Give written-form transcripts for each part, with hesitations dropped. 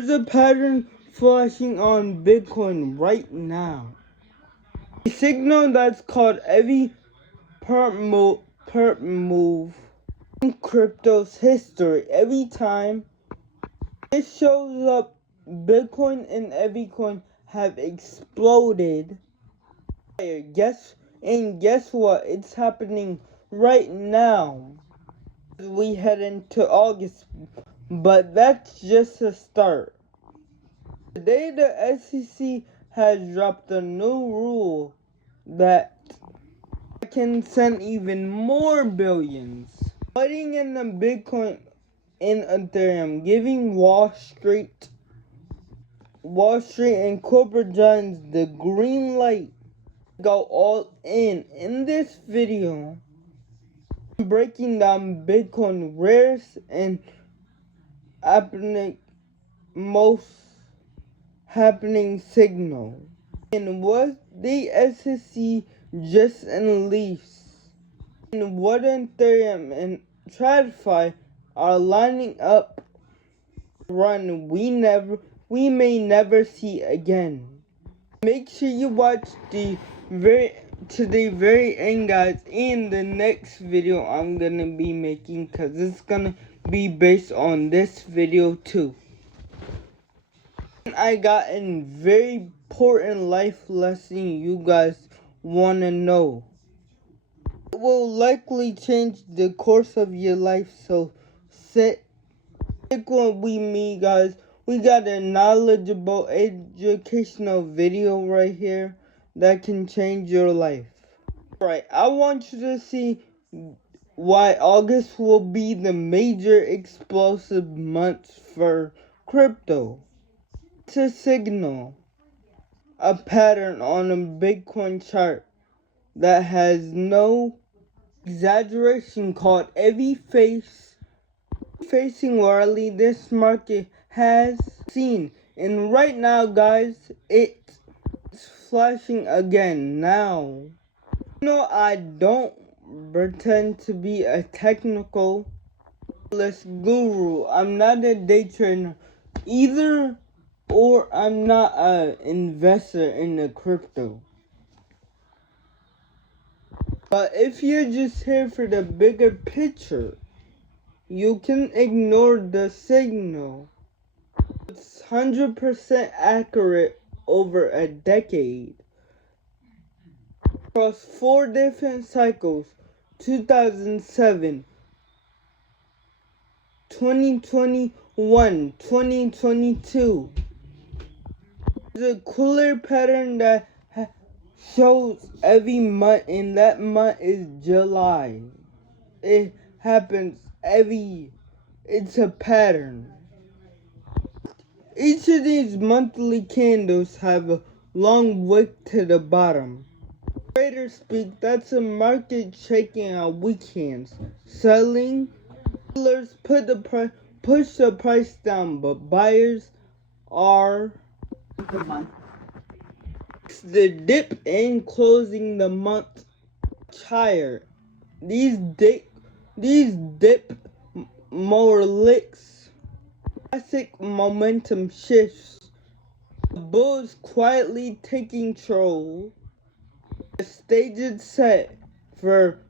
There's a pattern flashing on Bitcoin right now. A signal that's called every perp move in crypto's history. Every time it shows up, Bitcoin and every coin have exploded. Guess what? It's happening right now. We head into August, but that's just a start. Today the SEC has dropped a new rule that can send even more billions. Flooding in the Bitcoin and Ethereum, giving Wall Street and corporate giants the green light to go all in. In this video, I'm breaking down Bitcoin rarest and most happening signal and what the SEC just unleashed and what Ethereum and TradFi are lining up to run we may never see again. Make sure you watch to the very end, guys, in the next video I'm gonna be making, cause it's gonna be based on this video too. I got a very important life lesson you guys wanna know. It will likely change the course of your life, so stick with me, guys. We got a knowledgeable educational video right here that can change your life. Alright, I want you to see why August will be the major explosive month for crypto. It's a signal, a pattern on a Bitcoin chart that has no exaggeration called every facing rally this market has seen. And right now, guys, it's flashing again now. I don't pretend to be a technical guru. I'm not a day trader either, or I'm not an investor in the crypto. But if you're just here for the bigger picture, you can ignore the signal. It's 100% accurate over a decade. Across 4 different cycles, 2007, 2021, 2022. There's a cooler pattern that shows every month, and that month is July. It happens it's a pattern. Each of these monthly candles have a long wick to the bottom. Traders speak, that's a market shaking on weekends. Selling, sellers push the price down, but buyers are the dip in closing the month higher. These dip more licks. Classic momentum shifts. The bulls quietly taking control. The stage is set for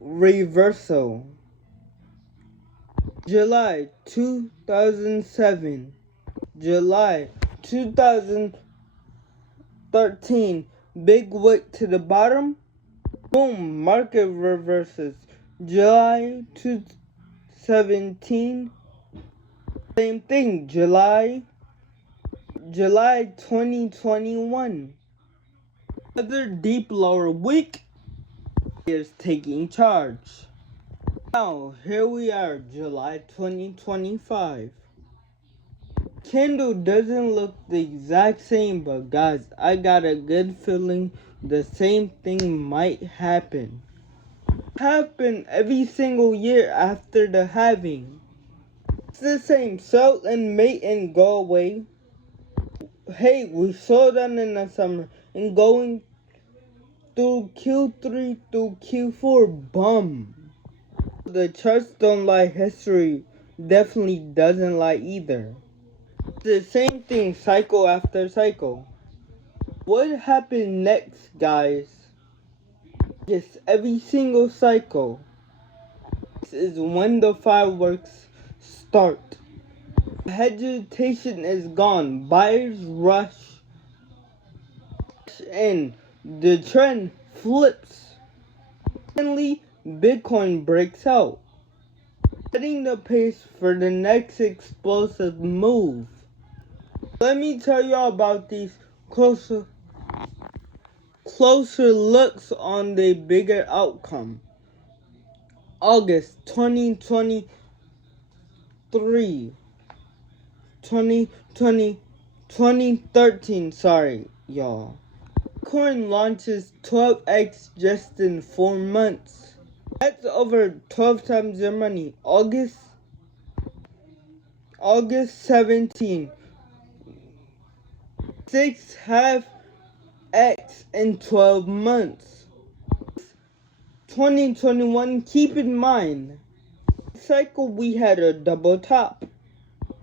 reversal. July 2007. July 2013. Big wick to the bottom. Boom, market reverses. July 2017. Same thing. July 2021. Another deep lower wick is taking charge. Now, here we are, July 2025. Candle doesn't look the exact same, but guys, I got a good feeling the same thing might happen. Happen every single year after the halving. It's the same, sell and mate and go away. Hey, we saw that in the summer, and going through Q3 through Q4, bum. The charts don't lie, history definitely doesn't lie either. It's the same thing cycle after cycle. What happened next, guys? Yes, every single cycle. This is when the fireworks start. Hesitation is gone. Buyers rush in. The trend flips. Suddenly, Bitcoin breaks out, setting the pace for the next explosive move. Let me tell y'all about these closer looks on the bigger outcome. August 2023, 2013, sorry, y'all. Bitcoin launches 12x just in 4 months. That's over 12 times your money. August 17, 6.5x in 12 months. 2021, keep in mind, cycle we had a double top.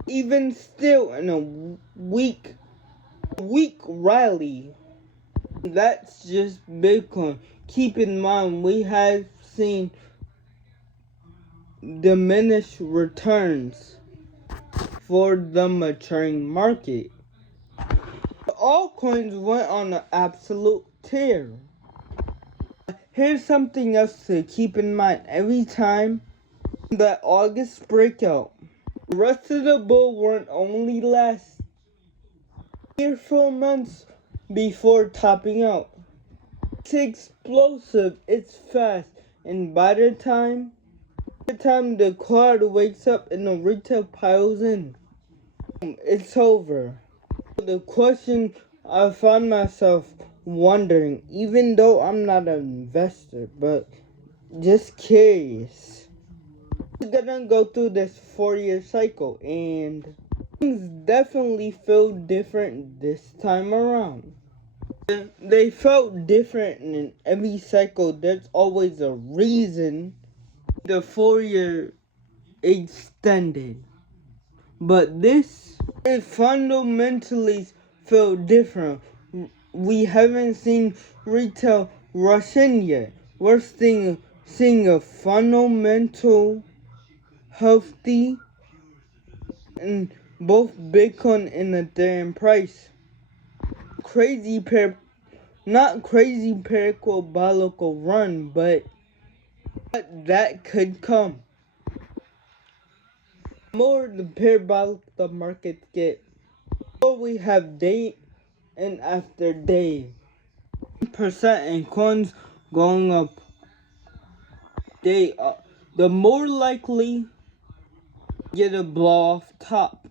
Even still in a weak rally. That's just Bitcoin. Keep in mind we have seen diminished returns for the maturing market. All coins went on an absolute tear. Here's something else to keep in mind. Every time that August breakout, the rest of the bull run only lasts 3 or 4 months before topping out. It's explosive, it's fast, and by the time the crowd wakes up and the retail piles in, it's over. The question I found myself wondering, even though I'm not an investor, but just curious. I'm gonna go through this 4-year cycle, and things definitely feel different this time around. They felt different in every cycle. There's always a reason the 4-year extended. But this, it fundamentally felt different. We haven't seen retail rush in yet. We're seeing a fundamental healthy in both Bitcoin and Ethereum price. Not crazy parabolical run, but that could come. The more the parabolic the markets get, the more we have day and after day. Percent in coins going up. The more likely get a blow off top.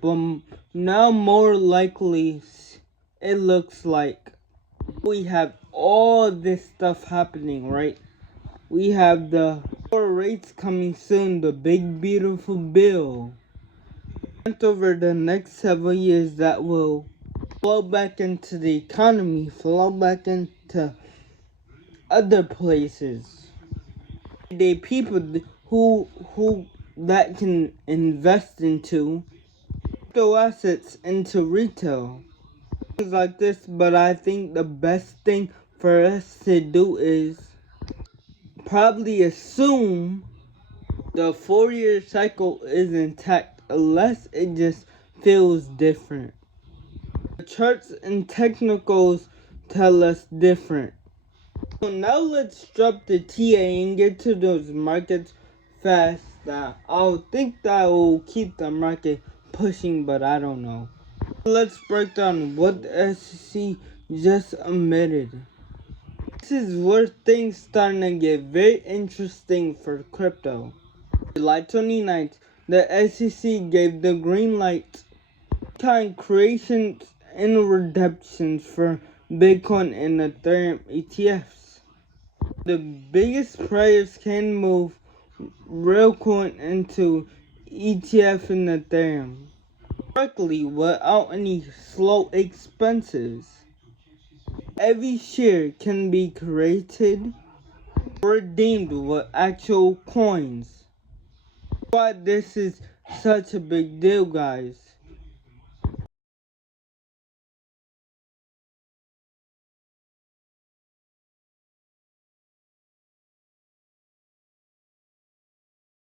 But now more likely it looks like we have all this stuff happening, right? We have the lower rates coming soon, the big beautiful bill. Over the next several years that will flow back into the economy, flow back into other places. The people who that can invest into crypto assets into retail. Things like this, but I think the best thing for us to do is probably assume the 4-year cycle is intact unless it just feels different. The charts and technicals tell us different. So now let's drop the TA and get to those markets fast. I'll think that will keep the market pushing, but I don't know. Let's break down what the SEC just admitted. This is where things starting to get very interesting for crypto. July 29th, the SEC gave the green light time creations and redemptions for Bitcoin and Ethereum ETFs. The biggest players can move real coin into ETF and Ethereum directly without any slow expenses. Every share can be created or redeemed with actual coins. Why this is such a big deal, guys.